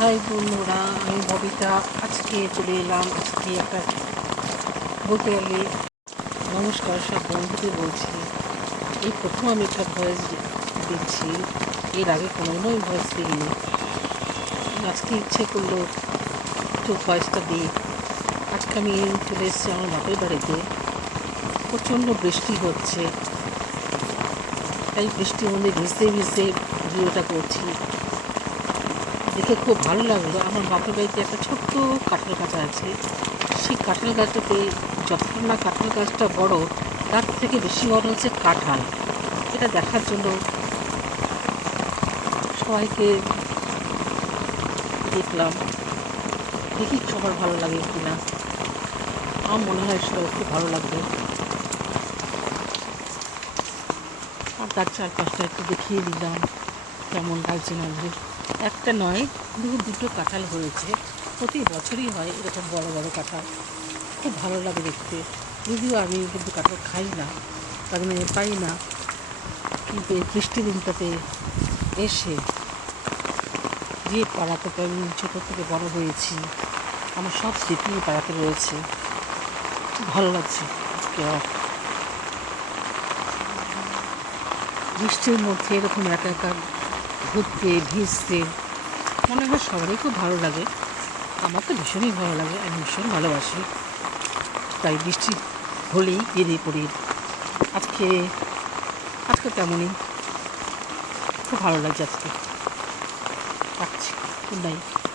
High বন্ধুরা, আমি ববিতা। আজকে চলে এলাম। আজকে একটা বলতে গেলে নমস্কার সব বন্ধুদের বলছি। এই প্রথম আমি একটা ভয়েস দিচ্ছি। এর আগে কোনোদিনও আমি ভয়েস দিইনি। আজকে ইচ্ছে করলো একটু ভয়েসটা দিই। আজকে আমি চলে এসেছি আমার বাপের বাড়িতে। প্রচণ্ড বৃষ্টি হচ্ছে, তাই বৃষ্টির মধ্যে ভিজতে ভিজতে ভিডিওটা করছি। দেখে খুব ভালো লাগলো। আমার বাপের বাড়িতে একটা ছোট্ট কাঁঠাল গাছ আছে। সেই কাঁঠাল গাছটাতে যতটা না কাঁঠাল গাছটা বড়, তার থেকে বেশি বড় হচ্ছে কাঁঠাল। এটা দেখার জন্য সবাইকে দেখলাম। দেখি সবার ভালো লাগে কিনা। আমার মনে হয় সবাই খুব ভালো লাগবে। আর তার চারপাশটা একটু দেখিয়ে দিলাম কেমন লাগছে না। একটা নয়, দুটো কাঁঠাল হয়েছে। প্রতি বছরই হয় এরকম বড় বড় কাঁঠাল। খুব ভালো লাগে দেখতে। যদিও আমি কিন্তু কাঁঠাল খাই না, কারণ পাই না, কিন্তু এই বৃষ্টির দিনটাতে এসে যে পাড়াতে আমি ছোটো থেকে বড় হয়েছি, আমার সব স্মৃতি পাড়াতে রয়েছে। খুব ভালো লাগছে আজকে। বৃষ্টির মধ্যে এরকম একা একা ঘুরতে ভিজতে মনে হয় সবারই খুব ভালো লাগে। আমার তো ভীষণই ভালো লাগে, আমি ভীষণ ভালোবাসি। তাই বৃষ্টি হলেই বেরিয়ে পড়ি। আজকে আজকে তেমনই খুব ভালো লাগছে আজকে। রাখছি। Good night.